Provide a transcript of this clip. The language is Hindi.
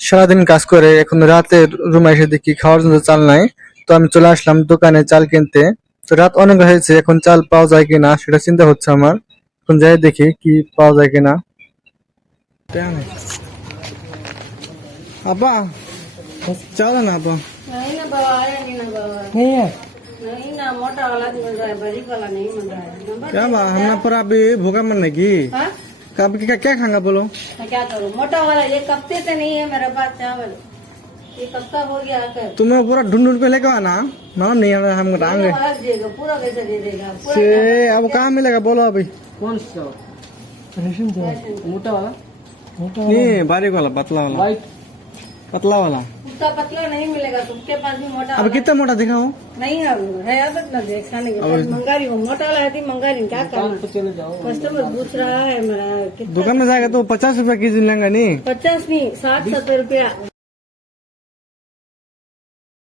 সারাদিন কাজ করে এখন রাতে রুমে এসে দেখি খাওয়ার জন্য চাল নাই। তো আমি চলে আসলাম দোকানে চাল কিনতে। তো রাত অনেক হয়েছে, এখন চাল পাওয়া যায় কিনা সেটা চিন্তা হচ্ছে আমার। এখন যাই দেখি কি পাওয়া যায় কিনা। আপা चावल है ना आप? नहीं ना बाबा, आया नहीं ना बाबा। नहीं है नहीं ना, मोटा वाला मिल रहा है, बारीक वाला नहीं मिल रहा है। नंबर क्या बात, हम पर अभी भूखा मरने की हाँ? कब क्या खाएंगा बोलो? मैं क्या करूँ, मोटा वाला ये कप्ते से नहीं है मेरे पास चावल। ये कप्ता हो गया है। तुम्हें पूरा ढूंढ ढूंढ के लेकर आना, मालूम नहीं हम बताएंगे अलग देगा, पूरा कैसे दे देगा पूरा से। अब कहाँ मिलेगा बोलो अभी? कौन सा रेशम जो मोटा वाला नहीं बारीक वाला, पतला वाला, वाइट पतला वाला। उतना पतला नहीं मिलेगा, तुमके पास भी मोटा अब वाला कितना मोटा दिखाओ? नहीं है अब ना देखने के बाद मंगा रही हूँ। मोटा वाला है थी, मंगा रही हूँ, क्या करना। तो चले जाओ। कस्टमर पूछ रहा है मेरा कितना। दुकान में जाएगा तो 50 रुपया केजी लेंगे नहीं? 50 नहीं, 60-70 रुपया।